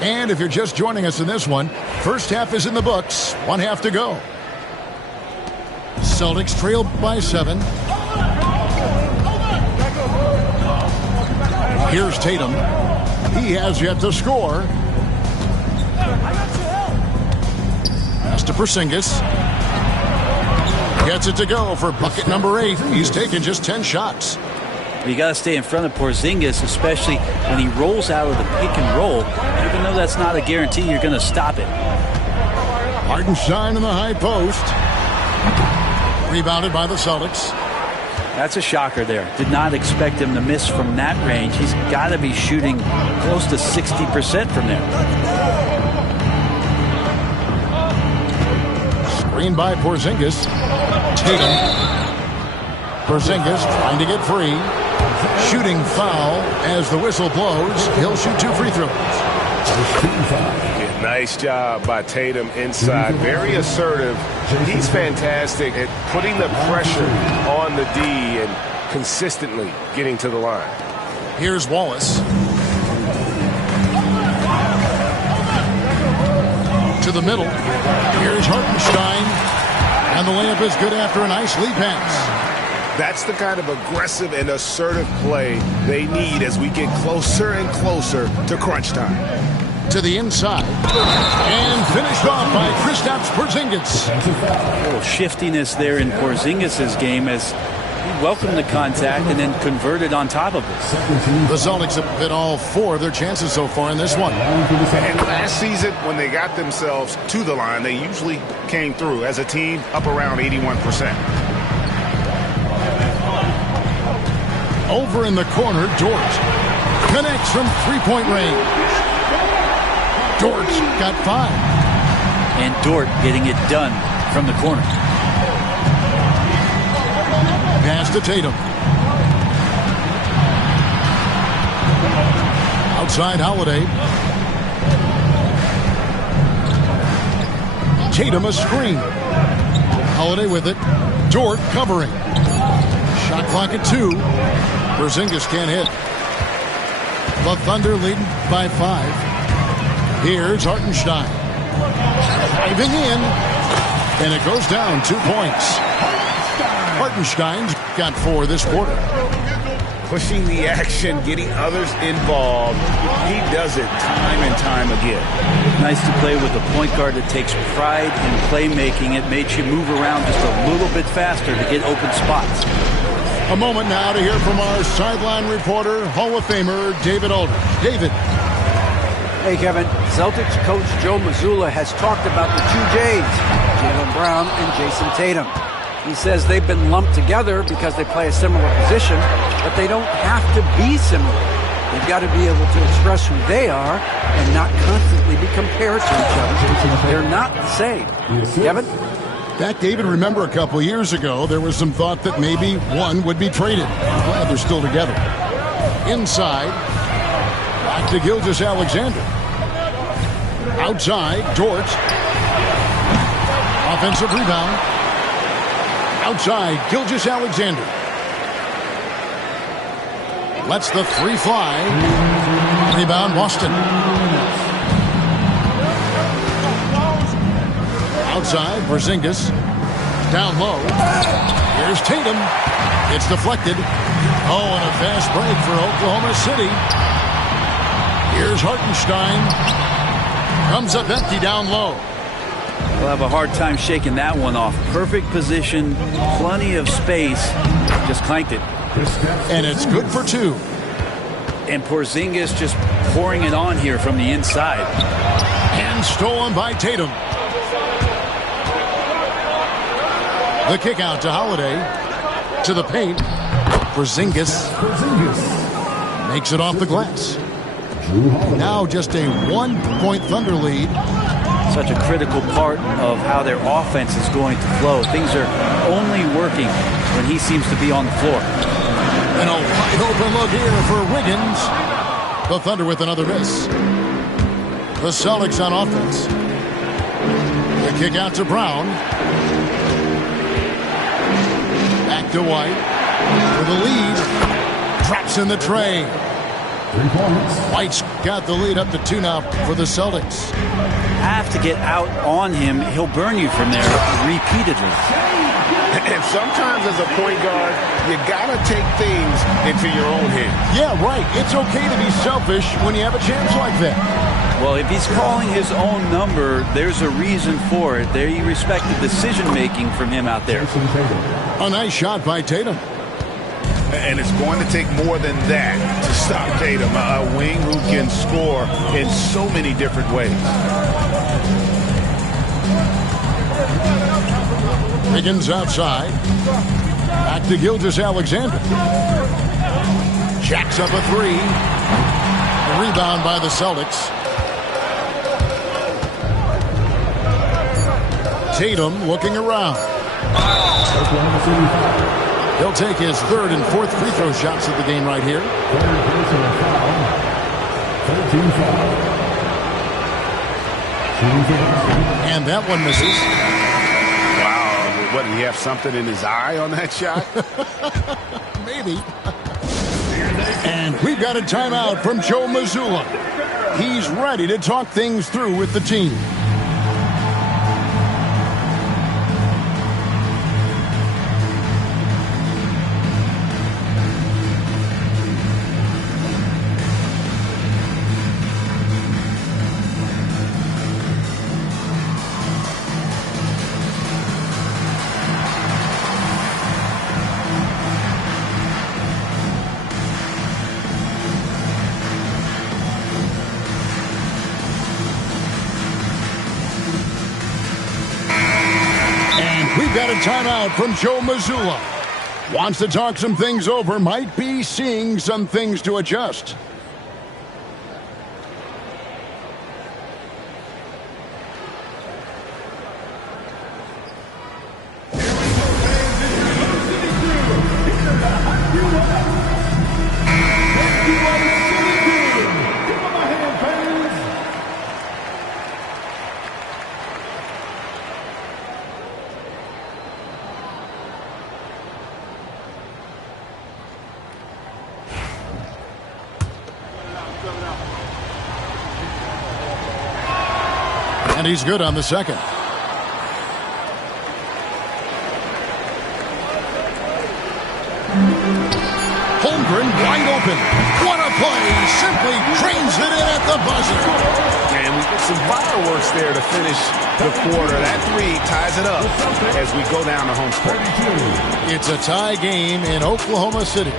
And if you're just joining us in this one, first half is in the books. 1 half to go. Celtics trail by 7. Here's Tatum. He has yet to score. Pass to Porzingis. Gets it to go for bucket number 8. He's taken just 10 shots. You got to stay in front of Porzingis, especially when he rolls out of the pick and roll. Even though that's not a guarantee, you're going to stop it. Hartenstein in the high post. Rebounded by the Celtics. That's a shocker there. Did not expect him to miss from that range. He's got to be shooting close to 60% from there. Screen by Porzingis. Tatum. Porzingis trying to get free. Shooting foul as the whistle blows. He'll shoot 2 free throws. Nice job by Tatum inside. Very assertive. He's fantastic at putting the pressure on the D and consistently getting to the line. Here's Wallace. To the middle. Here's Hartenstein. And the layup is good after a nice lead pass. That's the kind of aggressive and assertive play they need as we get closer and closer to crunch time. To the inside. And finished off by Kristaps Porzingis. A little shiftiness there in Porzingis' game as he welcomed the contact and then converted on top of it. The Celtics have hit all 4 of their chances so far in this one. And last season, when they got themselves to the line, they usually came through as a team up around 81%. Over in the corner, Dort connects from three-point range. Dort's got 5. And Dort getting it done from the corner. Pass to Tatum. Outside Holiday. Tatum a screen. Holiday with it. Dort covering. Shot clock at 2. Porzingis can't hit. The Thunder leading by 5. Here's Hartenstein. Driving in. And it goes down 2 points. Hartenstein's got 4 this quarter. Pushing the action, getting others involved. He does it time and time again. Nice to play with a point guard that takes pride in playmaking. It makes you move around just a little bit faster to get open spots. A moment now to hear from our sideline reporter, Hall of Famer David Aldridge. David. Hey, Kevin. Celtics coach Joe Mazzulla has talked about the 2 J's, Jaylen Brown and Jason Tatum. He says they've been lumped together because they play a similar position, but they don't have to be similar. They've got to be able to express who they are and not constantly be compared to each other. They're not the same. Kevin? That, David, remember a couple years ago, there was some thought that maybe one would be traded. I'm glad they're still together. Inside, back to Gilgeous-Alexander. Outside, Dort. Offensive rebound. Outside, Gilgeous-Alexander. Lets the 3 fly. Rebound, Boston. Outside, Porzingis. Down low. Here's Tatum. It's deflected. Oh, and a fast break for Oklahoma City. Here's Hartenstein. Comes up empty down low. They'll have a hard time shaking that one off. Perfect position, plenty of space. Just clanked it. And it's good for 2. And Porzingis just pouring it on here from the inside. And stolen by Tatum. The kick out to Holiday. To the paint. Porzingis. Makes it off the glass. Now just a 1-point Thunder lead. Such a critical part of how their offense is going to flow. Things are only working when he seems to be on the floor. And a wide open look here for Wiggins. The Thunder with another miss. The Celtics on offense. The kick out to Brown. Back to White. For the lead. Drops in the tray. White's got the lead up to 2 now for the Celtics. Have to get out on him. He'll burn you from there repeatedly. And sometimes as a point guard, you got to take things into your own hands. Yeah, right. It's okay to be selfish when you have a chance like that. Well, if he's calling his own number, there's a reason for it. There you respect the decision-making from him out there. A nice shot by Tatum. And it's going to take more than that to stop Tatum, a wing who can score in so many different ways. Higgins outside. Back to Gilgeous-Alexander. Jacks up a 3. A rebound by the Celtics. Tatum looking around. He'll take his 3rd and 4th free throw shots of the game right here. And that one misses. Wow, what, did he have something in his eye on that shot? Maybe. And we've got a timeout from Joe Mazzulla. He's ready to talk things through with the team. Got a timeout from Joe Mazzulla. Wants to talk some things over, might be seeing some things to adjust. And he's good on the second. Holmgren wide open. What a play. Simply trains it in at the buzzer. And we get some fireworks there to finish the quarter. That 3 ties it up as we go down the home stretch. It's a tie game in Oklahoma City.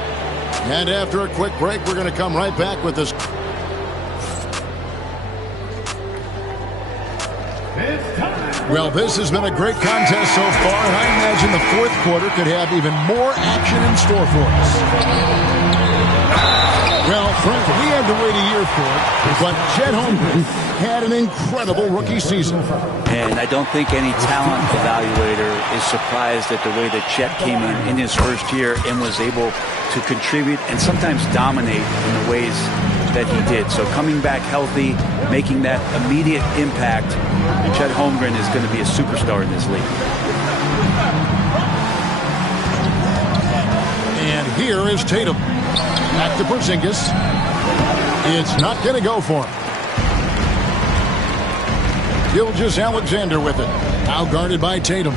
And after a quick break, we're going to come right back with this. Well, this has been a great contest so far, and I imagine the 4th quarter could have even more action in store for us. Well, Frank, we had to wait a year for it, but Chet Holmgren had an incredible rookie season. And I don't think any talent evaluator is surprised at the way that Chet came in his first year and was able to contribute and sometimes dominate in the ways that he did. So coming back healthy, making that immediate impact, Chet Holmgren is going to be a superstar in this league. And here is Tatum. Back to Porzingis. It's not going to go for him. Gilgeous-Alexander with it. Now guarded by Tatum.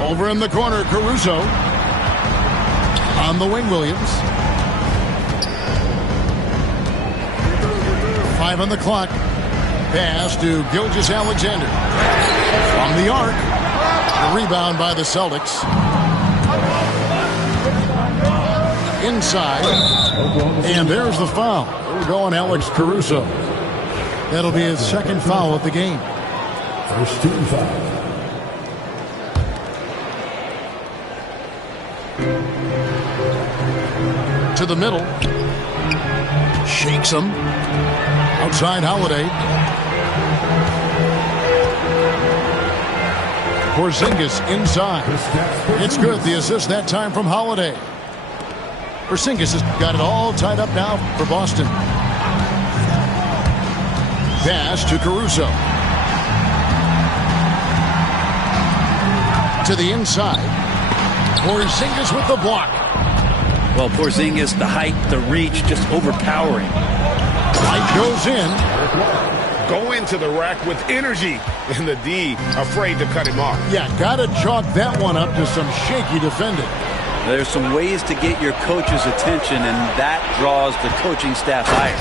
Over in the corner, Caruso. On the wing, Williams. 5 on the clock. Pass to Gilgeous-Alexander. From the arc. The rebound by the Celtics. Inside. And there's the foul. We're going Alex Caruso. That'll be his 2nd foul of the game. First team foul. To the middle. Shakes him. Outside Holiday. Porzingis inside. It's good. The assist that time from Holiday. Porzingis has got it all tied up now for Boston. Pass to Caruso. To the inside. Porzingis with the block. Well, Porzingis, the height, the reach, just overpowering. White goes in. Go into the rack with energy, and the D afraid to cut him off. Yeah, gotta chalk that one up to some shaky defending. There's some ways to get your coach's attention, and that draws the coaching staff's ire.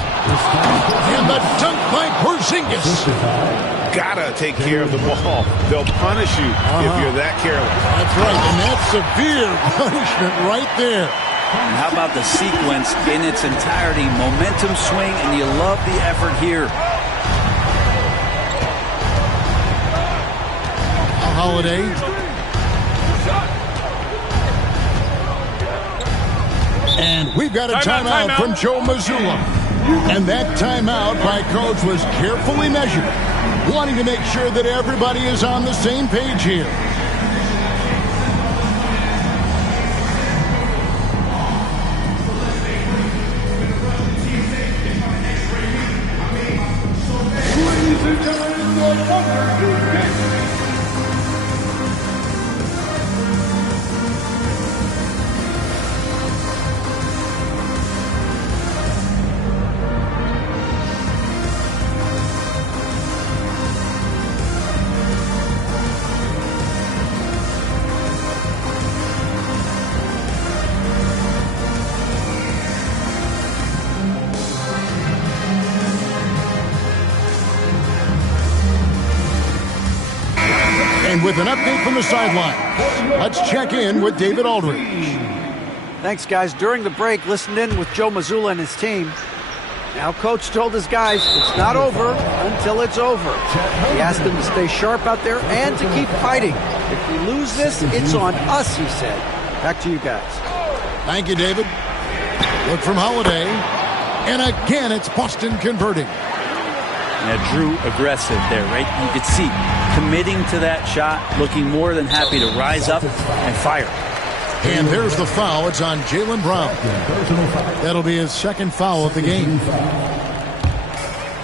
And the dunk by Porzingis. Gotta take care of the ball. They'll punish you if you're that careless. That's right, and that's severe punishment right there. And how about the sequence in its entirety? Momentum swing, and you love the effort here. Holiday. And we've got a timeout from Joe Mazzulla. And that timeout by Coach was carefully measured, wanting to make sure that everybody is on the same page here. And with an update from the sideline, let's check in with David Aldridge. Thanks, guys. During the break, listened in with Joe Mazzulla and his team. Now, Coach told his guys it's not over until it's over. He asked them to stay sharp out there and to keep fighting. If we lose this, it's on us, he said. Back to you guys. Thank you, David. Look from Holiday. And again, it's Boston converting. Now, Drew aggressive there, right? You could see committing to that shot, looking more than happy to rise up and fire. And there's the foul. It's on Jaylen Brown. That'll be his second foul of the game.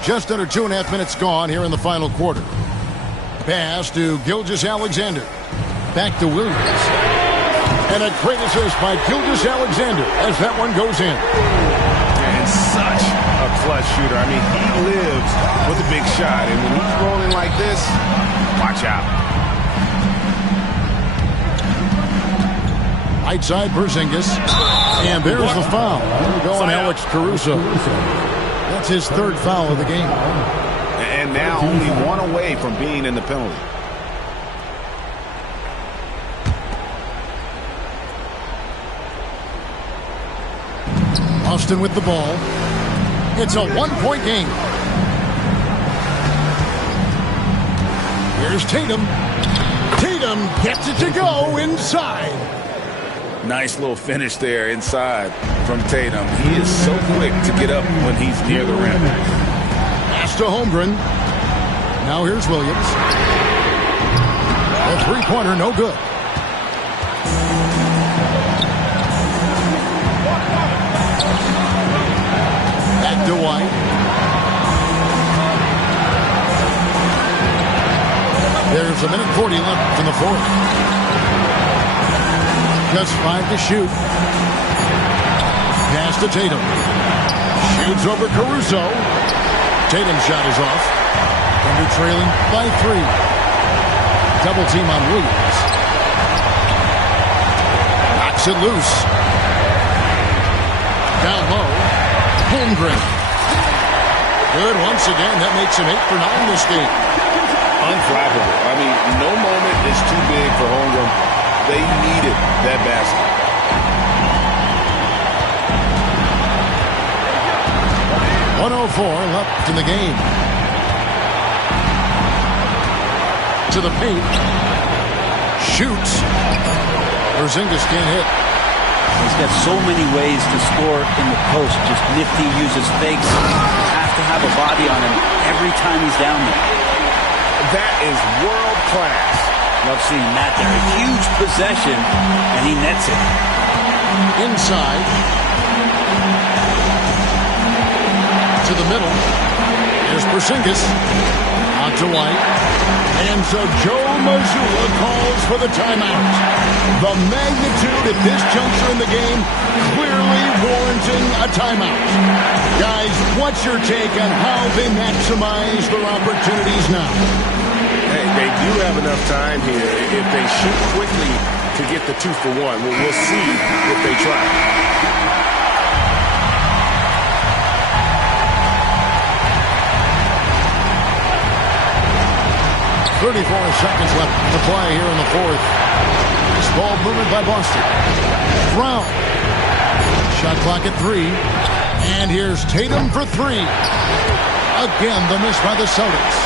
Just under 2.5 minutes gone here in the final quarter. Pass to Gilgeous-Alexander. Back to Williams. And a great assist by Gilgeous-Alexander as that one goes in. And such a clutch shooter. I mean, he lives with a big shot. And when he's rolling like this, watch out. Right side, Porzingis. And there's the foul. Going Alex Caruso. That's his third foul of the game. And now only one away from being in the penalty. Austin with the ball. It's a one-point game. Here's Tatum. Tatum gets it to go inside. Nice little finish there inside from Tatum. He is so quick to get up when he's near the rim. Pass to Holmgren. Now here's Williams. A three-pointer, no good. Back to White. There's 1:40 left in the fourth. Just 5 to shoot. Pass to Tatum. Shoots over Caruso. Tatum's shot is off. Thunder trailing by 3. Double team on Williams. Knocks it loose. Down low. Holmgren. Good once again. That makes him 8 for 9 this game. Unflappable. I mean, no moment is too big for Holmgren. They needed that basket. .104 left in the game. To the paint. Shoots. Porzingis can't hit. He's got so many ways to score in the post. Just nifty, uses fakes. Have to have a body on him every time he's down there. That is world class. Love seeing that there. A huge possession, and he nets it. Inside. To the middle. Here's Porzingis. Out to White. And so Joe Mazzulla calls for the timeout. The magnitude at this juncture in the game clearly warranting a timeout. Guys, what's your take on how they maximize their opportunities now? Hey, they do have enough time here. If they shoot quickly to get the 2-for-1, we'll see if they try. 34 seconds left to play here in the fourth. This ball moved by Boston. Brown. Shot clock at 3. And here's Tatum for 3. Again, the miss by the Celtics.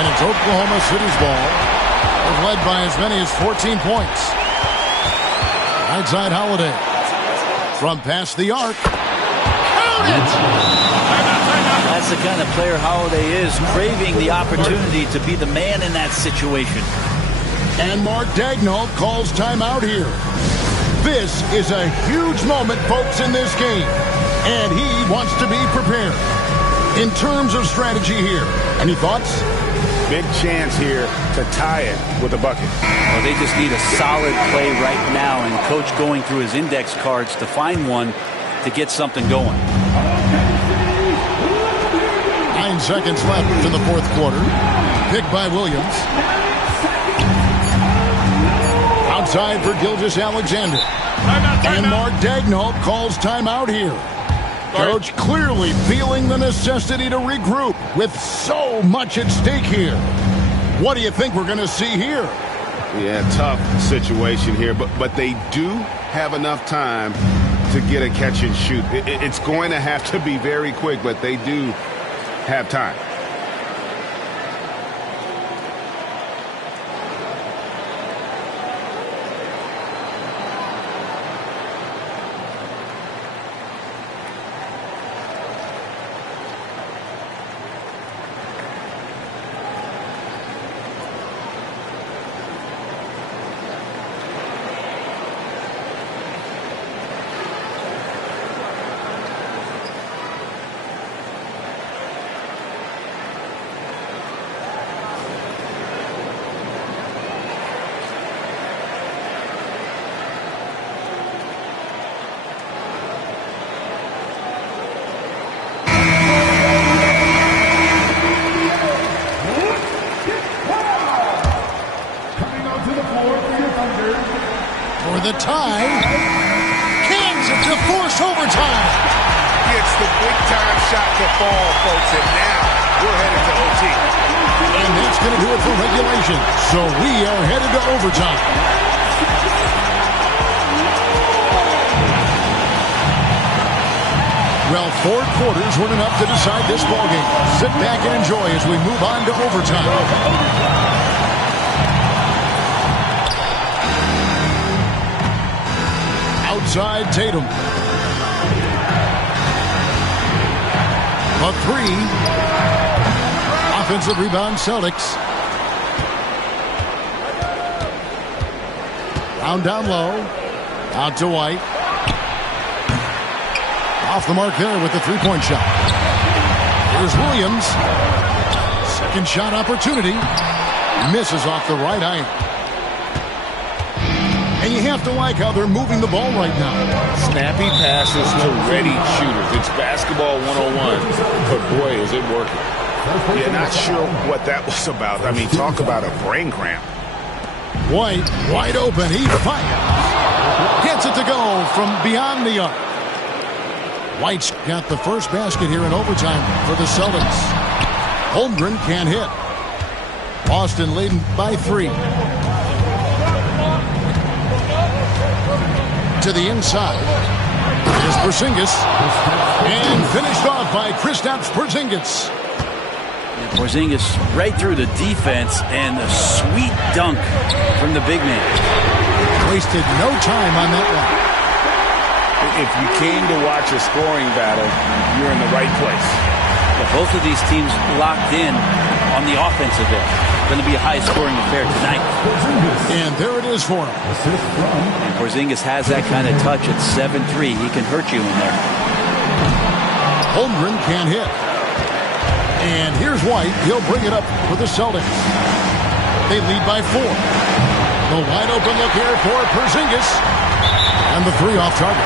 And it's Oklahoma City's ball. They've led by as many as 14 points. Right side Holiday. From past the arc. Count it! That's the kind of player Holiday is, craving the opportunity to be the man in that situation. And Mark Daigneault calls timeout here. This is a huge moment, folks, in this game. And he wants to be prepared. In terms of strategy here, any thoughts? Big chance here to tie it with a bucket. Well, they just need a solid play right now, and Coach going through his index cards to find one to get something going. 9 seconds left in the fourth quarter. Picked by Williams. Outside for Gilgeous-Alexander. And Mark Daigneault calls timeout here. Coach clearly feeling the necessity to regroup with so much at stake here. What do you think we're going to see here? Yeah, tough situation here, but they do have enough time to get a catch and shoot. It's going to have to be very quick, but they do have time. The tie. Cans it to force overtime. Gets the big-time shot to fall, folks, and now we're headed to OT. And that's going to do it for regulation. So we are headed to overtime. Well, 4 quarters weren't enough to decide this ballgame. Sit back and enjoy as we move on to overtime. Outside Tatum. A 3. Offensive rebound Celtics. Round down low. Out to White. Off the mark there with the three-point shot. Here's Williams. Second shot opportunity. Misses off the right iron. And you have to like how they're moving the ball right now. Snappy passes to ready shooters. It's basketball 101. But boy, is it working. Yeah, not sure what that was about. I mean, talk about a brain cramp. White, wide open. He fires. Gets it to go from beyond the arc. White's got the first basket here in overtime for the Celtics. Holmgren can't hit. Boston leading by 3. To the inside. Here's Porzingis. And finished off by Kristaps Porzingis. And Porzingis right through the defense, and a sweet dunk from the big man. Wasted no time on that one. If you came to watch a scoring battle, you're in the right place. But both of these teams locked in on the offensive end. Going to be a high-scoring affair tonight. And there it is for him. And Porzingis has that kind of touch at 7'3". He can hurt you in there. Holmgren can't hit. And here's White. He'll bring it up for the Celtics. They lead by 4. The wide open look here for Porzingis. And the 3 off target.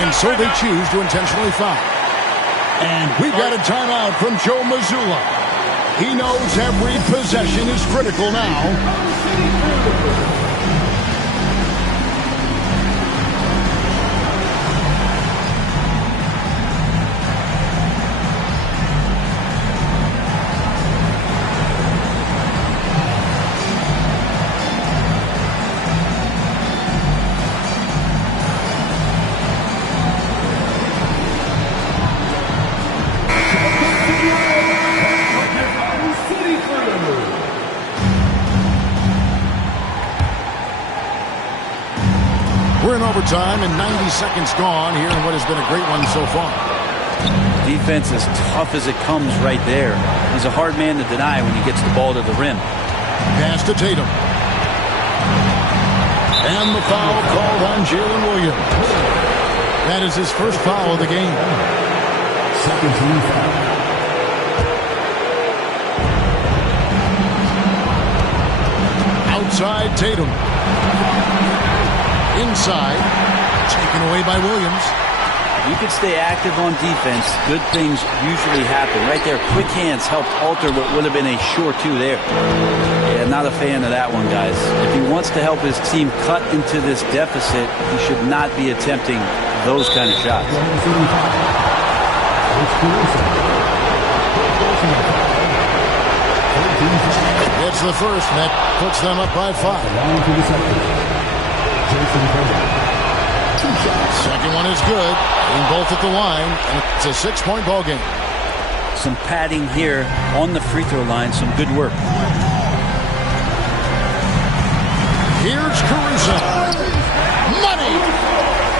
And so they choose to intentionally foul. And we've got a timeout from Joe Mazzulla. He knows every possession is critical now. We're in overtime and 90 seconds gone here in what has been a great one so far. Defense as tough as it comes right there. He's a hard man to deny when he gets the ball to the rim. Pass to Tatum. And the foul called on Jalen Williams. That is his first foul of the game. Second team foul. Outside Tatum. Inside. Taken away by Williams. You can stay active on defense. Good things usually happen. Right there, quick hands helped alter what would have been a sure 2 there. Yeah, not a fan of that one, guys. If he wants to help his team cut into this deficit, he should not be attempting those kind of shots. It's the first, and that puts them up by 5. Second one is good. Getting both at the line, and it's a 6-point ball game. Some padding here on the free throw line. Some good work. Here's Caruso. Money!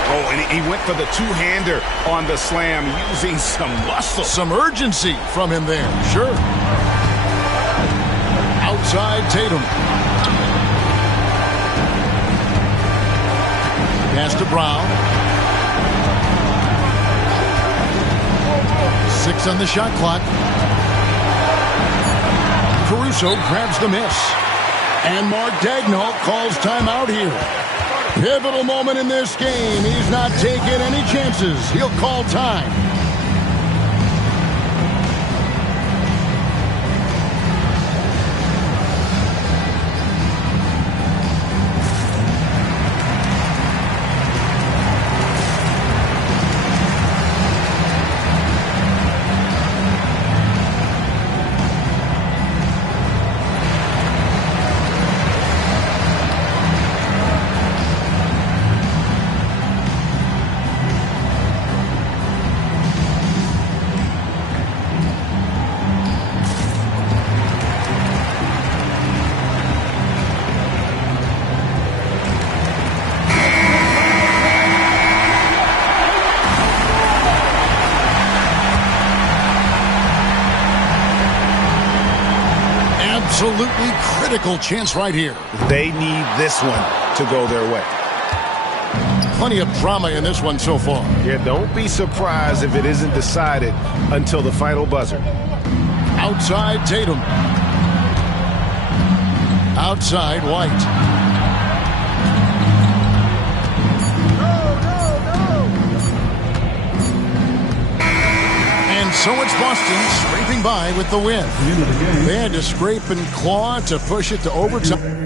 Oh, and he went for the two-hander on the slam, using some muscle. Some urgency from him there, sure. Outside Tatum. Pass to Brown. 6 on the shot clock. Caruso grabs the miss. And Mark Daigneault calls timeout here. Pivotal moment in this game. He's not taking any chances. He'll call time. Absolutely critical chance right here. They need this one to go their way. Plenty of drama in this one so far. Yeah, don't be surprised if it isn't decided until the final buzzer. Outside Tatum. Outside White. And so it's Boston scraping by with the win. They had to scrape and claw to push it to overtime.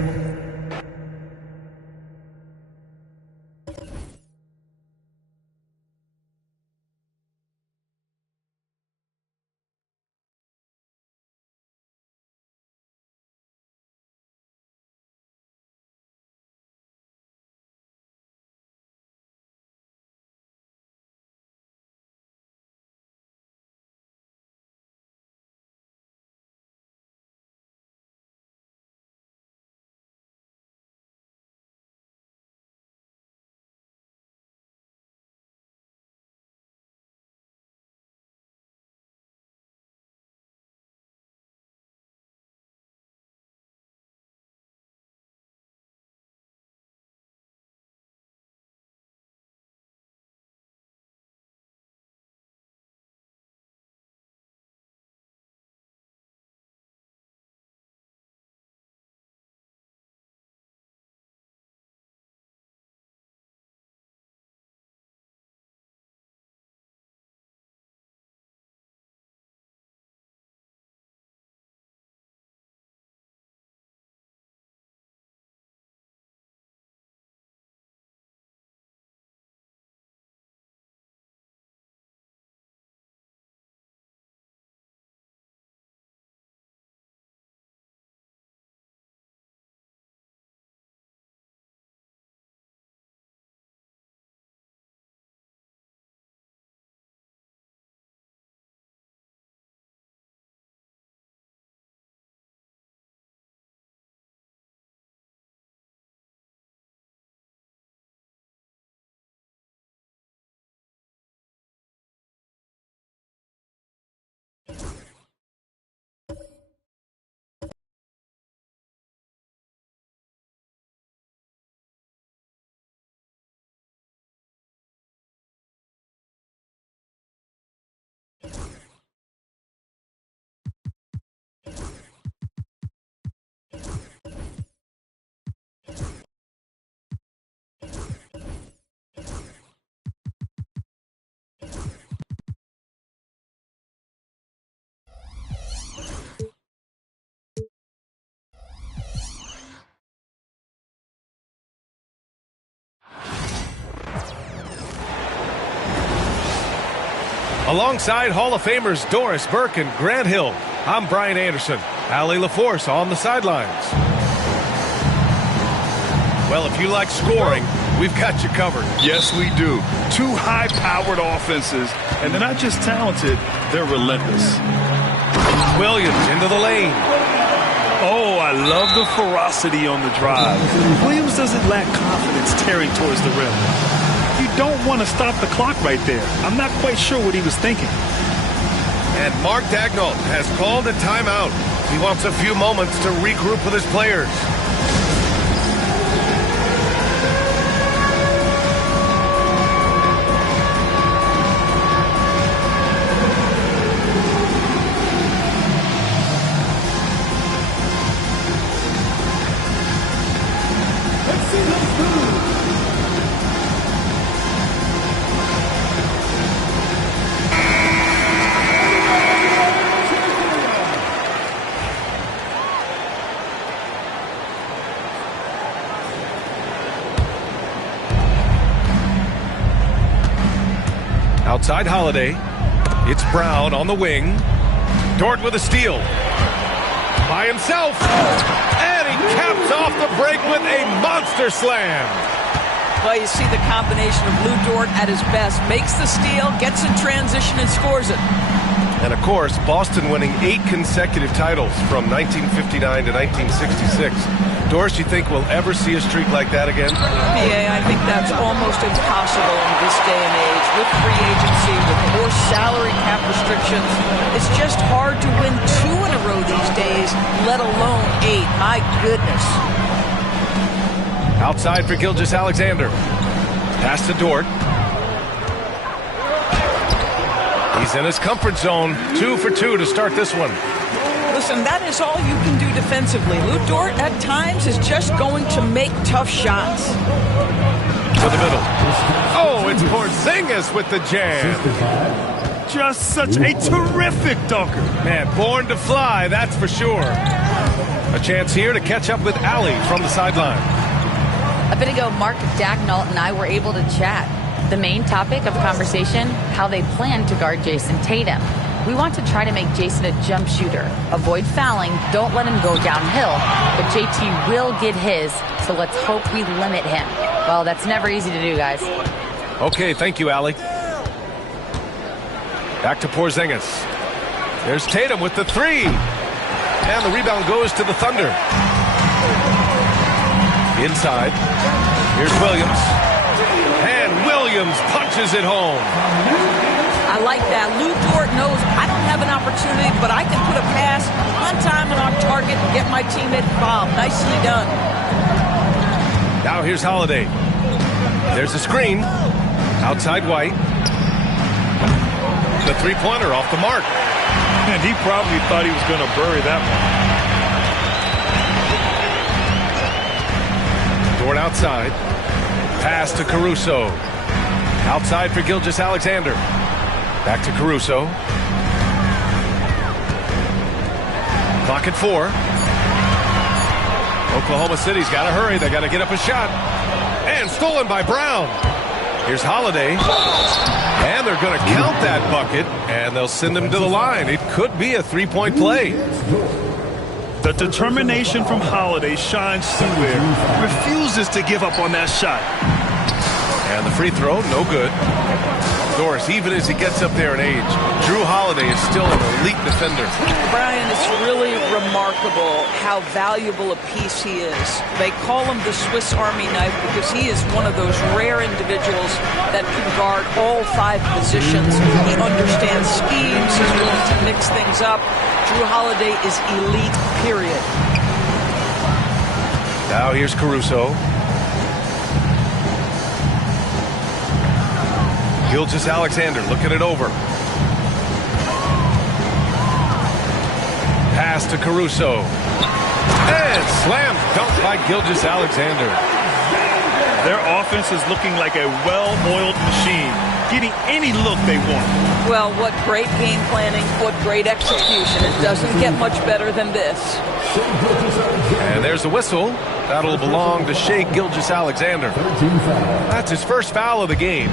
Alongside Hall of Famers Doris Burke and Grant Hill, I'm Brian Anderson. Allie LaForce on the sidelines. Well, if you like scoring, we've got you covered. Yes, we do. Two high-powered offenses, and they're not just talented, they're relentless. Williams into the lane. Oh, I love the ferocity on the drive. Williams doesn't lack confidence tearing towards the rim. You don't want to stop the clock right there. I'm not quite sure what he was thinking. And Mark Daigneault has called a timeout. He wants a few moments to regroup with his players. Outside Holiday. It's Brown on the wing. Dort with a steal. By himself. And he caps off the break with a monster slam. Well, you see the combination of Lou Dort at his best. Makes the steal, gets in transition, and scores it. And, of course, Boston winning 8 consecutive titles from 1959 to 1966. Doris, you think we'll ever see a streak like that again? Yeah, I think that's almost impossible in this day and age. With free agency, with more salary cap restrictions, it's just hard to win 2 in a row these days, let alone 8. My goodness. Outside for Gilgeous-Alexander. Pass to Dort. He's in his comfort zone. 2 for 2 to start this one. Listen, that is all you can do defensively. Lou Dort, at times, is just going to make tough shots. To the middle. Oh, it's Porzingis with the jam. Just such a terrific dunker. Man, born to fly, that's for sure. A chance here to catch up with Allie from the sideline. A bit ago, Mark Daigneault and I were able to chat. The main topic of conversation, how they plan to guard Jason Tatum. We want to try to make Jason a jump shooter. Avoid fouling, don't let him go downhill. But JT will get his, so let's hope we limit him. Well, that's never easy to do, guys. Okay, thank you, Allie. Back to Porzingis. There's Tatum with the 3. And the rebound goes to the Thunder. Inside. Here's Williams. And Williams punches it home. I like that. Lou Dort knows I don't have an opportunity, but I can put a pass on time and on target and get my teammate involved. Nicely done. Now here's Holiday. There's a screen. Outside White. The three-pointer off the mark. And he probably thought he was going to bury that one. Dort outside. Pass to Caruso. Outside for Gilgeous-Alexander. Back to Caruso. Clock at 4. Oklahoma City's got to hurry. They got to get up a shot. And stolen by Brown. Here's Holiday. And they're going to count that bucket. And they'll send him to the line. It could be a three-point play. The determination from Holiday shines through there. Refuses to give up on that shot. And the free throw, no good. Doris, even as he gets up there in age, Drew Holiday is still an elite defender. Brian, it's really remarkable how valuable a piece he is. They call him the Swiss Army knife because he is one of those rare individuals that can guard all 5 positions. He understands schemes. He's willing to mix things up. Drew Holiday is elite, period. Now here's Caruso. Gilgeous-Alexander looking it over. Pass to Caruso. And slam dunk by Gilgeous-Alexander. Their offense is looking like a well-oiled machine, getting any look they want. Well, what great game planning, what great execution. It doesn't get much better than this. And there's a whistle. That'll belong to Shai Gilgeous-Alexander. That's his first foul of the game.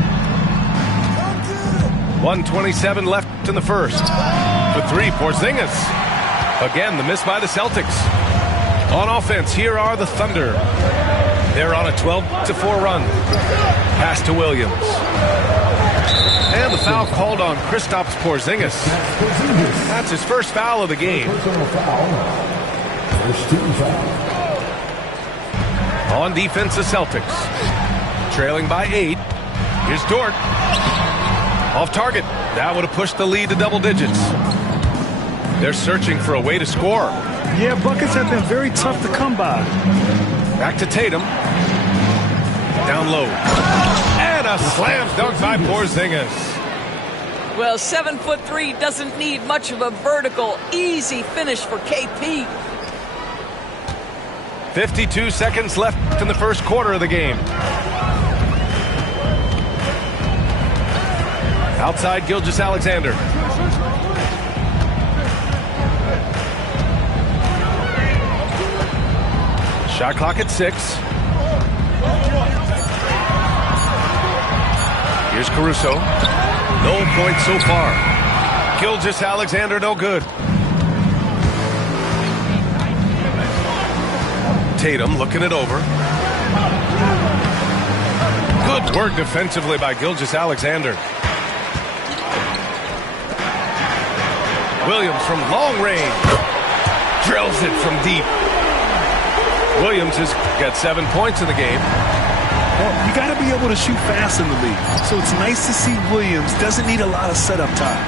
1:27 left in the first. For three, Porzingis. Again, the miss by the Celtics. On offense, here are the Thunder. They're on a 12-4 run. Pass to Williams. And the foul called on Kristaps Porzingis. That's his first foul of the game. On defense, the Celtics. Trailing by 8. Here's Dort. Off target. That would have pushed the lead to double digits. They're searching for a way to score. Yeah, buckets have been very tough to come by. Back to Tatum. Down low. And a slam dunk by Porzingis. Well, 7'3" doesn't need much of a vertical. Easy finish for KP. 52 seconds left in the first quarter of the game. Outside, Gilgeous-Alexander. Shot clock at 6. Here's Caruso. No points so far. Gilgeous-Alexander, no good. Tatum looking it over. Good work defensively by Gilgeous-Alexander. Williams from long range. Drills it from deep. Williams has got 7 points in the game. Well, you got to be able to shoot fast in the league. So it's nice to see Williams doesn't need a lot of setup time.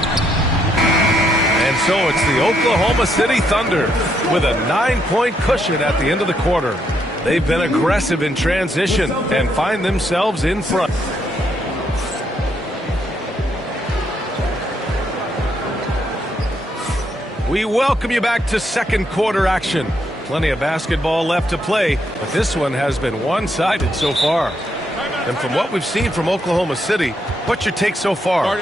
And so it's the Oklahoma City Thunder with a 9-point cushion at the end of the quarter. They've been aggressive in transition and find themselves in front. We welcome you back to second quarter action. Plenty of basketball left to play, but this one has been one-sided so far. And from what we've seen from Oklahoma City, what's your take so far?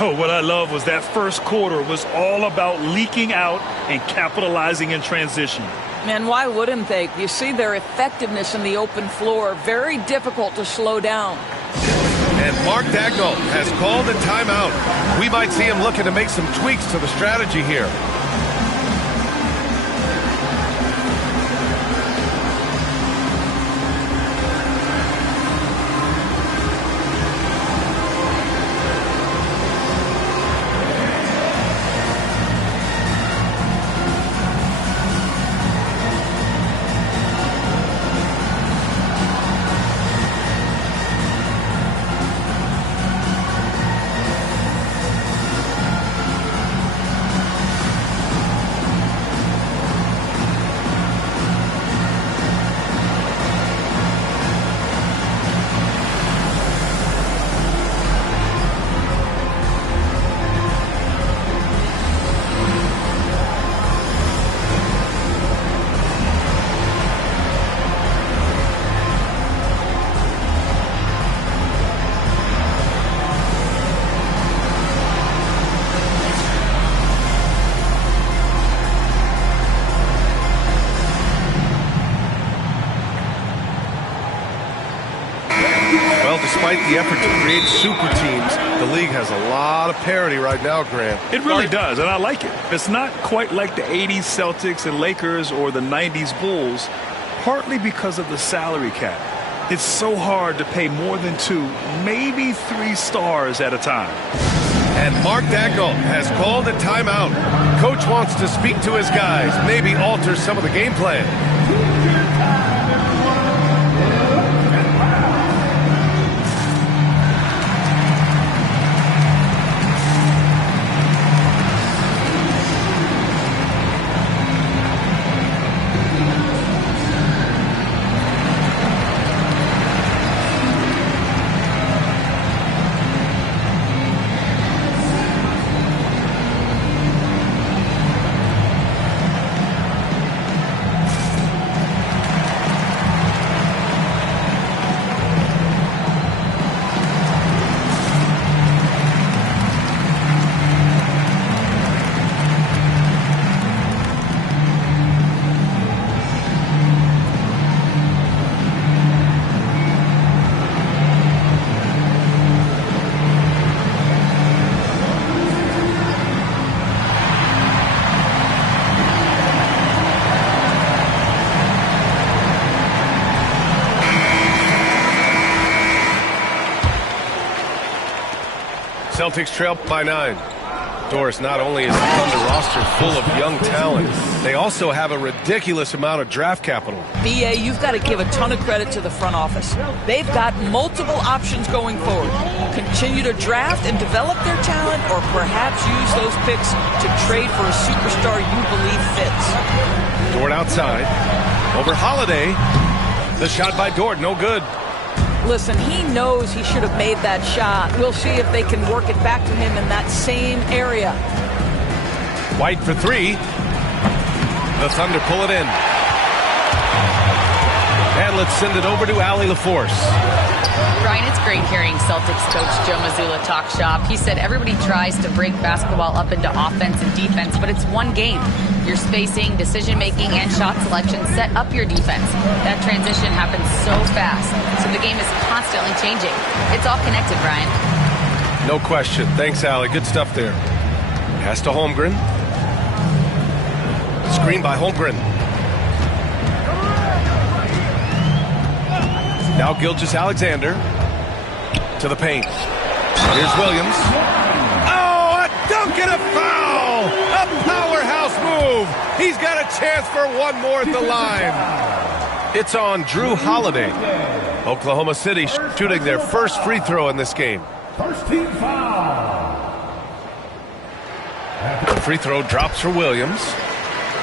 Oh, what I love was that first quarter was all about leaking out and capitalizing in transition. Man, why wouldn't they? You see their effectiveness in the open floor. Very difficult to slow down. And Mark Daigneault has called a timeout. We might see him looking to make some tweaks to the strategy here. Despite the effort to create super teams, the league has a lot of parity right now, Grant. It really does, and I like it. It's not quite like the 80s Celtics and Lakers or the 90s Bulls, partly because of the salary cap. It's so hard to pay more than 2, maybe 3 stars at a time. And Mark Daigneault has called a timeout. Coach wants to speak to his guys, maybe alter some of the game plan. Celtics trail by 9. Doris, not only is the Thunder roster full of young talent, they also have a ridiculous amount of draft capital. BA, you've got to give a ton of credit to the front office. They've got multiple options going forward. Continue to draft and develop their talent, or perhaps use those picks to trade for a superstar you believe fits. Dort outside. Over Holiday. The shot by Dort, no good. Listen, he knows he should have made that shot. We'll see if they can work it back to him in that same area. White for 3. The Thunder pull it in. And let's send it over to Allie LaForce. Ryan, it's great hearing Celtics coach Joe Mazzulla talk shop. He said everybody tries to break basketball up into offense and defense, but it's one game. Your spacing, decision-making, and shot selection set up your defense. That transition happens so fast, so the game is constantly changing. It's all connected, Ryan. No question. Thanks, Allie. Good stuff there. Pass to Holmgren. Screen by Holmgren. Now Gilgeous-Alexander to the paint. Here's Williams. Oh, a dunk and a foul! A powerhouse move! He's got a chance for one more at the line. It's on Drew Holiday. Oklahoma City shooting their first free throw in this game. First team foul. The free throw drops for Williams.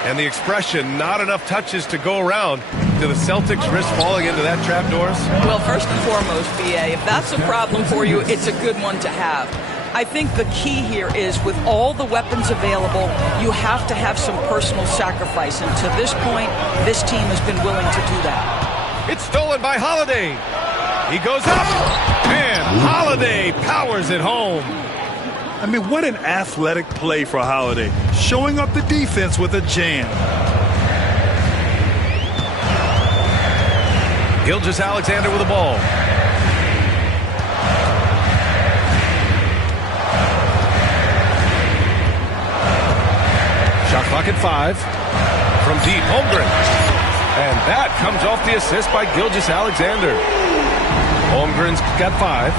And the expression, not enough touches to go around. Do the Celtics risk falling into that trap, Doris? Well, first and foremost, BA, if that's a problem for you, it's a good one to have. I think the key here is with all the weapons available, you have to have some personal sacrifice. And to this point, this team has been willing to do that. It's stolen by Holiday. He goes up, and Holiday powers it home. I mean, what an athletic play for Holiday. Showing up the defense with a jam. Gilgeous-Alexander with the ball. Shot clock at 5. From deep, Holmgren. And that comes off the assist by Gilgeous-Alexander. Holmgren's got 5.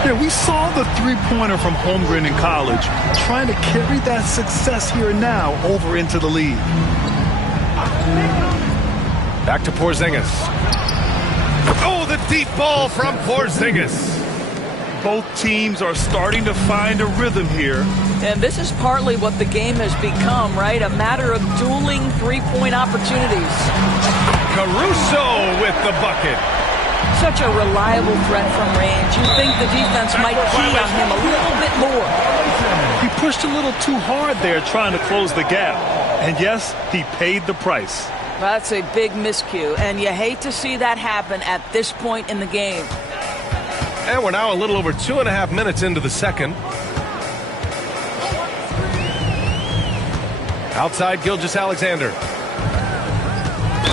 Yeah, we saw the three-pointer from Holmgren in college, trying to carry that success here and now over into the league. Back to Porzingis. Oh, the deep ball from Porzingis. Both teams are starting to find a rhythm here. And this is partly what the game has become, right? A matter of dueling three-point opportunities. Caruso with the bucket. Such a reliable threat from range. You think the defense might key on him a little bit more. He pushed a little too hard there trying to close the gap. And yes, he paid the price. That's a big miscue, and you hate to see that happen at this point in the game. And we're now a little over 2.5 minutes into the second. Outside, Gilgeous-Alexander.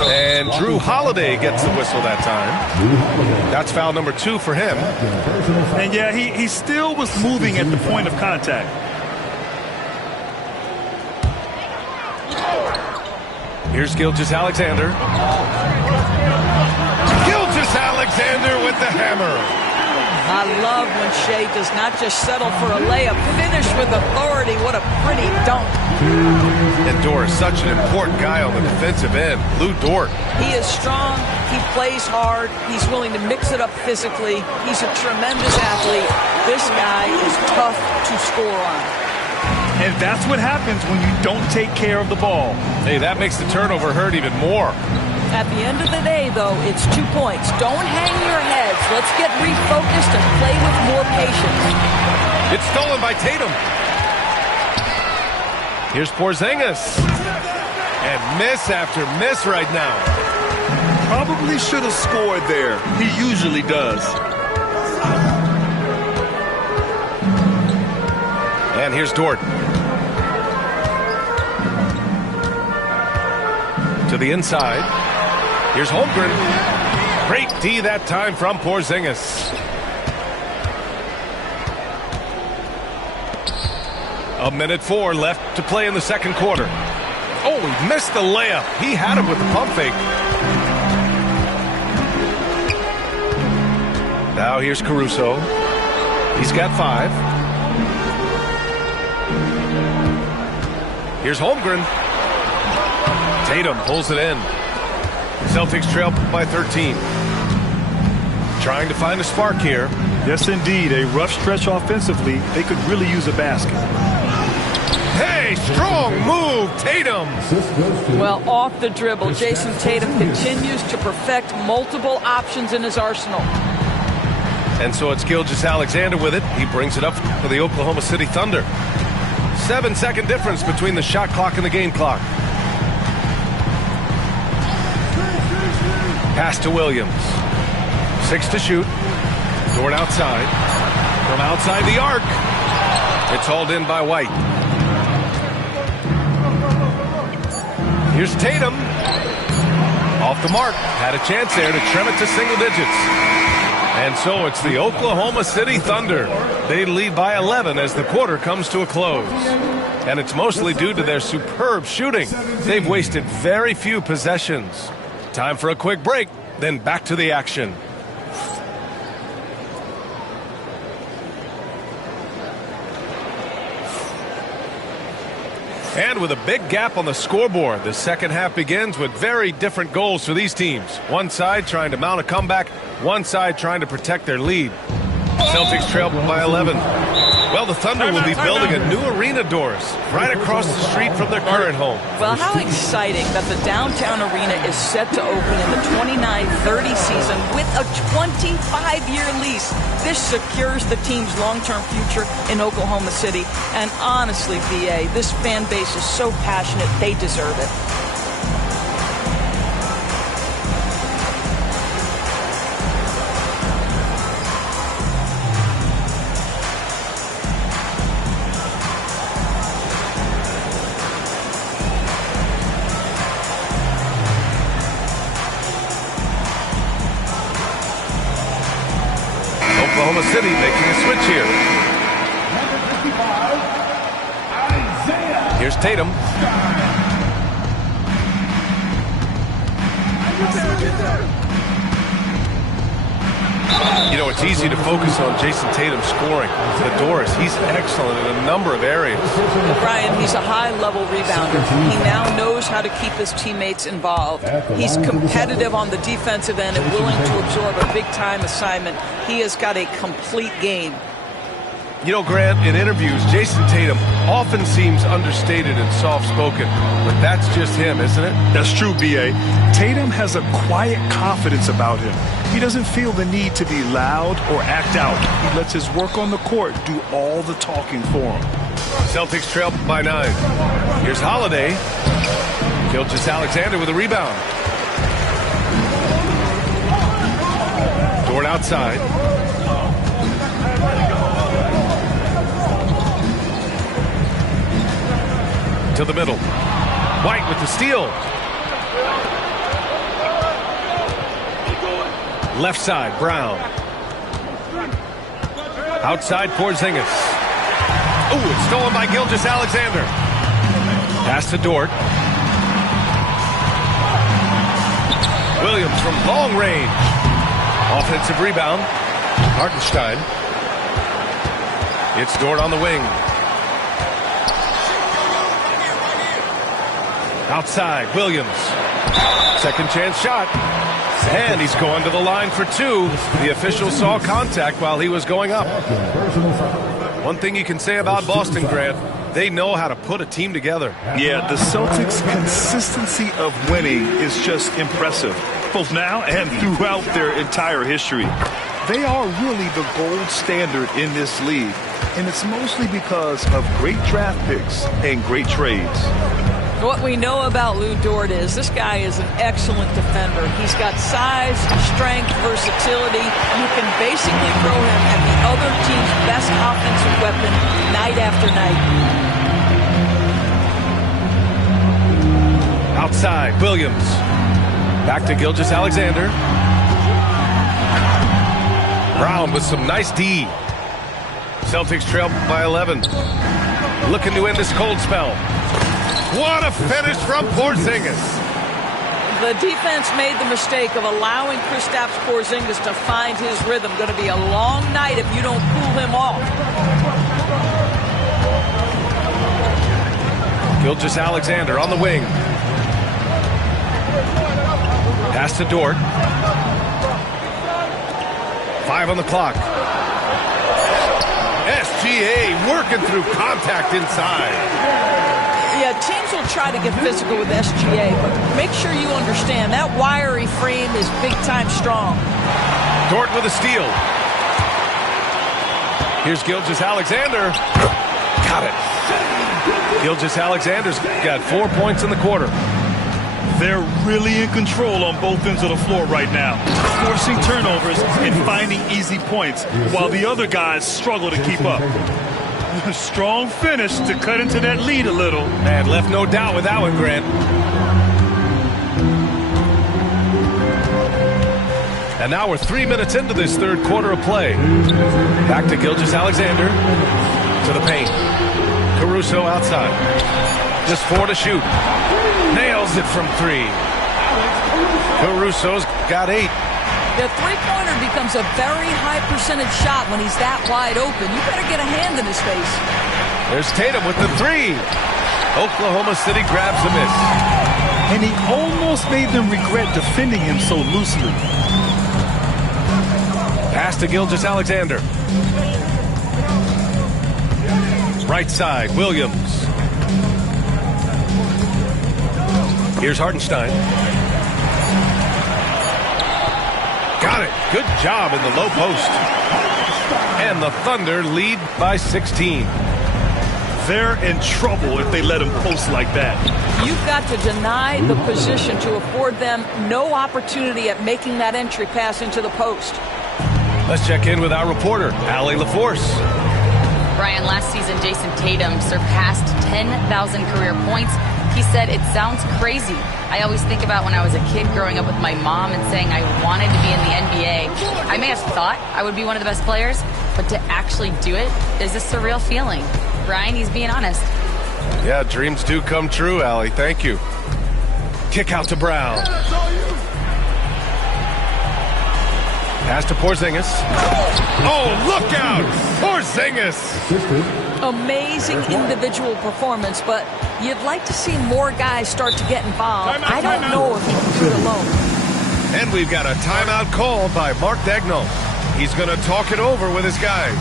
And Drew Holiday gets the whistle that time. That's foul number 2 for him. And yeah, he still was moving at the point of contact. Here's Gilgeous-Alexander. Gilgeous-Alexander with the hammer. I love when Shea does not just settle for a layup, finish with authority. What a pretty dunk. And Dort is such an important guy on the defensive end. Lou Dort. He is strong. He plays hard. He's willing to mix it up physically. He's a tremendous athlete. This guy is tough to score on. And that's what happens when you don't take care of the ball. Hey, that makes the turnover hurt even more. At the end of the day, though, it's 2 points. Don't hang your heads. Let's get refocused and play with more patience. It's stolen by Tatum. Here's Porzingis. And miss after miss right now. Probably should have scored there. He usually does. And here's Dort. To the inside. Here's Holmgren. Great D that time from Porzingis. A minute 4 left to play in the second quarter. Oh, he missed the layup. He had him with the pump fake. Now here's Caruso. He's got 5. Here's Holmgren. Tatum pulls it in. Celtics trail by 13. Trying to find a spark here. Yes, indeed. A rough stretch offensively. They could really use a basket. Hey, strong move, Tatum. Well, off the dribble, Jason Tatum continues to perfect multiple options in his arsenal. And so it's Gilgeous-Alexander with it. He brings it up for the Oklahoma City Thunder. 7-second difference between the shot clock and the game clock. Pass to Williams. 6 to shoot. Dort outside. From outside the arc. It's hauled in by White. Here's Tatum. Off the mark. Had a chance there to trim it to single digits. And so it's the Oklahoma City Thunder. They lead by 11 as the quarter comes to a close. And it's mostly due to their superb shooting. They've wasted very few possessions. Time for a quick break, then back to the action. And with a big gap on the scoreboard, the second half begins with very different goals for these teams. One side trying to mount a comeback, one side trying to protect their lead. Celtics trail by 11. Well, the Thunder will be building a new arena, Doris, right across the street from their current home. Well, how exciting that the downtown arena is set to open in the 29-30 season with a 25-year lease. This secures the team's long-term future in Oklahoma City. And honestly, VA, this fan base is so passionate, they deserve it. Oklahoma City making a switch here. Here's Tatum. You know, it's easy to focus on Jason Tatum scoring. But Doris, he's excellent in a number of areas. Brian, he's a high-level rebounder. He now knows how to keep his teammates involved. He's competitive on the defensive end and willing to absorb a big-time assignment. He has got a complete game. You know, Grant, in interviews, Jason Tatum often seems understated and soft-spoken, but that's just him, isn't it? That's true, B.A. Tatum has a quiet confidence about him. He doesn't feel the need to be loud or act out. He lets his work on the court do all the talking for him. Celtics trail by 9. Here's Holiday. Gilgeous-Alexander with a rebound. Dort outside. To the middle. White with the steal. Left side, Brown. Outside, Porzingis. Ooh, it's stolen by Gilgeous-Alexander. Pass to Dort. Williams from long range. Offensive rebound. Hartenstein. It's Dort on the wing. Outside, Williams. Second chance shot. And he's going to the line for 2. The official saw contact while he was going up. One thing you can say about Boston, Grant, they know how to put a team together. Yeah, the Celtics' consistency of winning is just impressive, both now and throughout their entire history. They are really the gold standard in this league, and it's mostly because of great draft picks and great trades. What we know about Lou Dort is this guy is an excellent defender. He's got size, strength, versatility. You can basically throw him at the other team's best offensive weapon night after night. Outside, Williams. Back to Gilgeous-Alexander. Brown with some nice D. Celtics trail by 11. Looking to end this cold spell. What a finish from Porzingis. The defense made the mistake of allowing Kristaps Porzingis to find his rhythm. Going to be a long night if you don't cool him off. Gilgeous-Alexander on the wing. Pass to Dort. 5 on the clock. SGA working through contact inside. Yeah, teams will try to get physical with SGA, but make sure you understand that wiry frame is big-time strong. Dort with a steal. Here's Gilgeous-Alexander. Got it. Gilgeous-Alexander's got 4 points in the quarter. They're really in control on both ends of the floor right now, forcing turnovers and finding easy points, while the other guys struggle to keep up. A strong finish to cut into that lead a little. Man, left no doubt with that one, Grant. And now we're 3 minutes into this third quarter of play. Back to Gilgeous-Alexander. To the paint. Caruso outside. Just 4 to shoot. Nails it from 3. Caruso's got 8. The three-pointer becomes a very high percentage shot when he's that wide open. You better get a hand in his face. There's Tatum with the 3. Oklahoma City grabs the miss. And he almost made them regret defending him so loosely. Pass to Gilgeous-Alexander. Right side, Williams. Here's Hartenstein. Got it. Good job in the low post. And the Thunder lead by 16. They're in trouble if they let him post like that. You've got to deny the position to afford them no opportunity at making that entry pass into the post. Let's check in with our reporter, Allie LaForce. Brian, last season, Jason Tatum surpassed 10,000 career points. He said, "It sounds crazy. I always think about when I was a kid growing up with my mom and saying I wanted to be in the NBA. I may have thought I would be one of the best players, but to actually do it is a surreal feeling." Brian, he's being honest. Yeah, dreams do come true, Allie. Thank you. Kick out to Brown. Pass to Porzingis. Oh, look out! Porzingis! Amazing individual performance, but you'd like to see more guys start to get involved. I don't know if he can do it alone. And we've got a timeout called by Mark Daigneault. He's going to talk it over with his guys.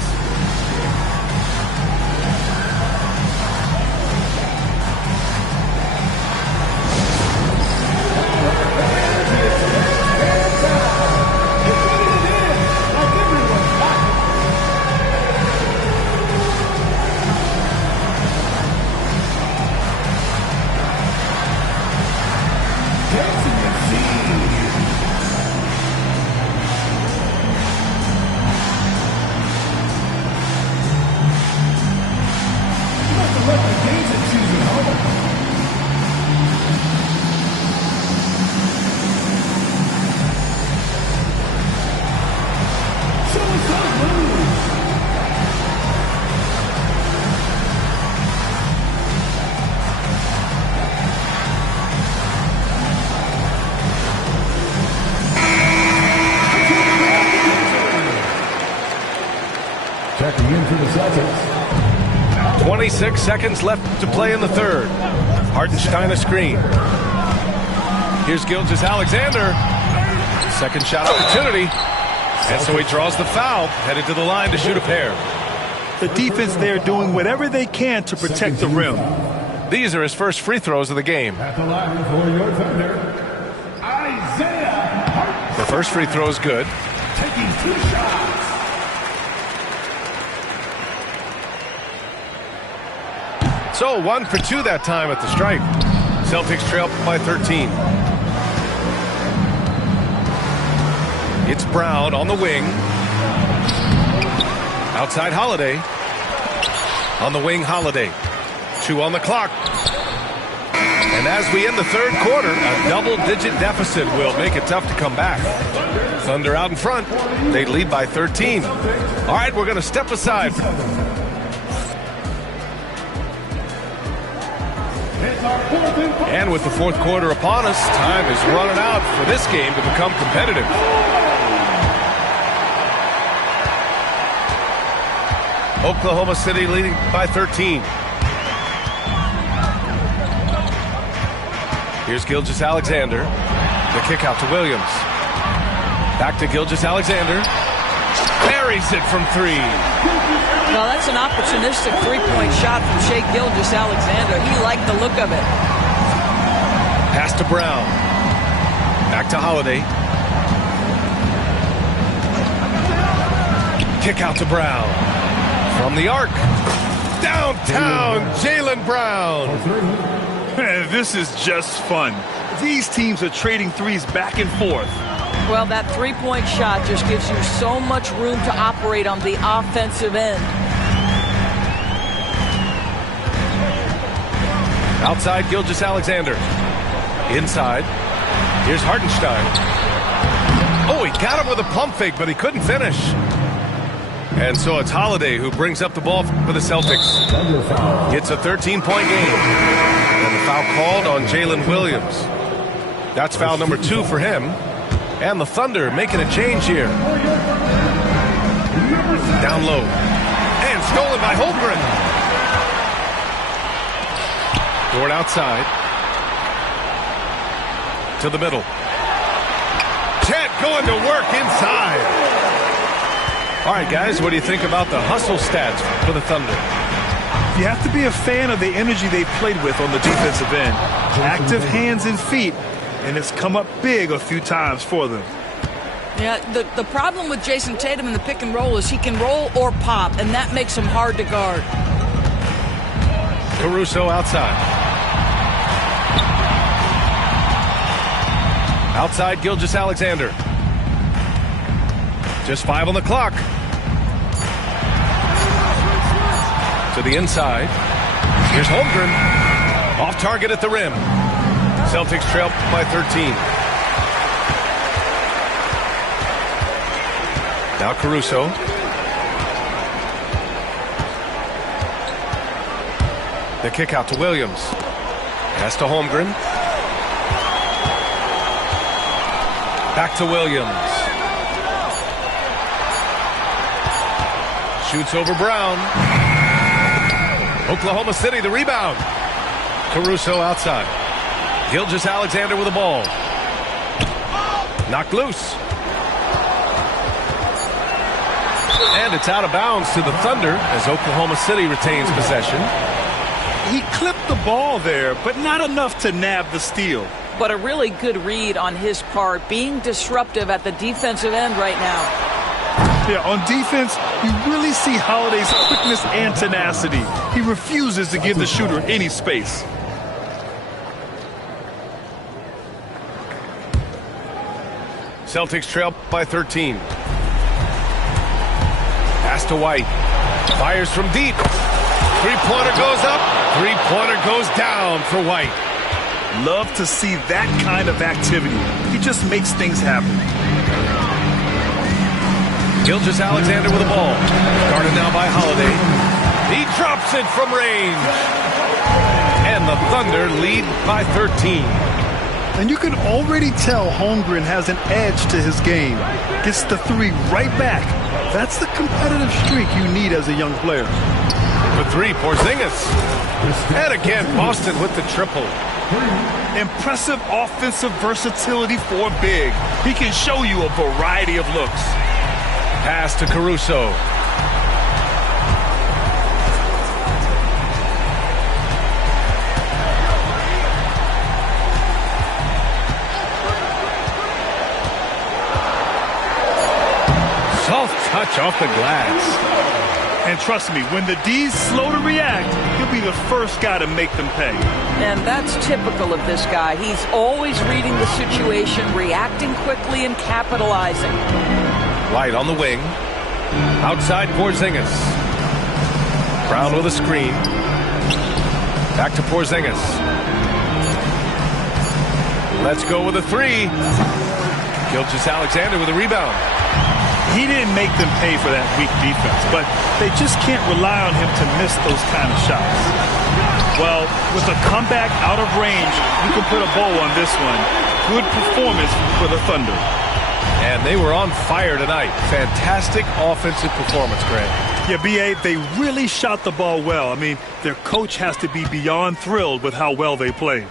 Checking in for the Celtics. 26 seconds left to play in the third. Hartenstein a screen. Here's Gilgeous-Alexander. Second shot opportunity. And so he draws the foul, headed to the line to shoot a pair. The defense there doing whatever they can to protect the rim. These are his first free throws of the game. At the line for your Thunder, Isaiah Hartenstein. The first free throw is good. Taking 2 shots. So 1 for 2 that time at the stripe. Celtics trail by 13. It's Brown on the wing. Outside Holiday. On the wing, Holiday. 2 on the clock. And as we end the third quarter, a double-digit deficit will make it tough to come back. Thunder out in front. They lead by 13. All right, we're going to step aside. And with the fourth quarter upon us, time is running out for this game to become competitive. Oklahoma City leading by 13. Here's Gilgeous-Alexander. The kick out to Williams. Back to Gilgeous-Alexander. Buries it from 3. Well, that's an opportunistic three-point shot from Shai Gilgeous-Alexander. He liked the look of it. Pass to Brown. Back to Holiday. Kick out to Brown. From the arc. Downtown, Jaylen Brown. Man, this is just fun. These teams are trading threes back and forth. Well, that three-point shot just gives you so much room to operate on the offensive end. Outside, Gilgeous-Alexander. Inside. Here's Hartenstein. Oh, he got him with a pump fake, but he couldn't finish. And so it's Holiday who brings up the ball for the Celtics. It's a 13-point game. And the foul called on Jalen Williams. That's foul number 2 for him. And the Thunder making a change here. Down low. And stolen by Holmgren. Dort outside. To the middle. Chet going to work inside. All right, guys, what do you think about the hustle stats for the Thunder? You have to be a fan of the energy they played with on the defensive end. Active hands and feet, and it's come up big a few times for them. Yeah, the problem with Jason Tatum in the pick and roll is he can roll or pop, and that makes him hard to guard. Caruso outside. Outside, Gilgeous-Alexander. Just 5 on the clock. To the inside. Here's Holmgren. Off target at the rim. Celtics trail by 13. Now Caruso. The kick out to Williams. Pass to Holmgren. Back to Williams. Shoots over Brown. Oklahoma City, the rebound. Caruso outside. Gilgeous-Alexander with the ball. Knocked loose. And it's out of bounds to the Thunder as Oklahoma City retains possession. He clipped the ball there, but not enough to nab the steal. But a really good read on his part, being disruptive at the defensive end right now. Yeah, on defense, you really see Holiday's quickness and tenacity. He refuses to give the shooter any space. Celtics trail by 13. Pass to White. Fires from deep. Three-pointer goes up. Three-pointer goes down for White. Love to see that kind of activity. He just makes things happen. Gilgeous-Alexander with the ball. Guarded now by Holiday. He drops it from range. And the Thunder lead by 13. And you can already tell Holmgren has an edge to his game. Gets the three right back. That's the competitive streak you need as a young player. For 3, Porzingis. And again, Boston with the triple. Impressive offensive versatility for a big. He can show you a variety of looks. Pass to Caruso. Soft touch off the glass. And trust me, when the D's slow to react, he'll be the first guy to make them pay. And that's typical of this guy. He's always reading the situation, reacting quickly and capitalizing. White on the wing. Outside Porzingis. Brown with a screen. Back to Porzingis. Let's go with a 3. Gilgeous-Alexander with a rebound. He didn't make them pay for that weak defense, but they just can't rely on him to miss those kind of shots. Well, with a comeback out of range, you can put a bow on this one. Good performance for the Thunder. And they were on fire tonight. Fantastic offensive performance, Grant. Yeah, B.A., they really shot the ball well. I mean, their coach has to be beyond thrilled with how well they played.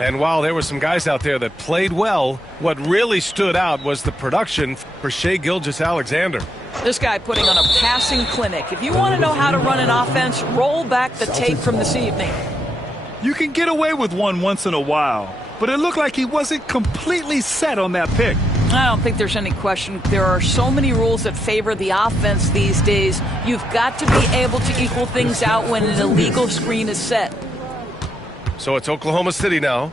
And while there were some guys out there that played well, what really stood out was the production for Shai Gilgeous-Alexander. This guy putting on a passing clinic. If you want to know how to run an offense, roll back the tape from this evening. You can get away with one once in a while, but it looked like he wasn't completely set on that pick. I don't think there's any question. There are so many rules that favor the offense these days. You've got to be able to equal things out when an illegal screen is set. So it's Oklahoma City now.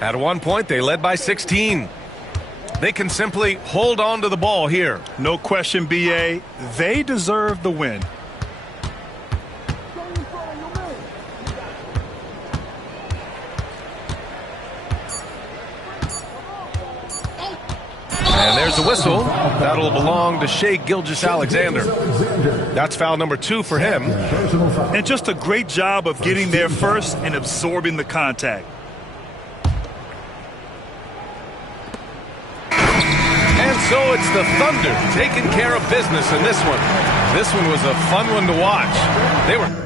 At one point, they led by 16. They can simply hold on to the ball here. No question, B.A. They deserve the win. And there's a whistle. That'll belong to Shai Gilgeous-Alexander. That's foul number 2 for him. And just a great job of getting there first and absorbing the contact. And so it's the Thunder taking care of business in this one. This one was a fun one to watch. They were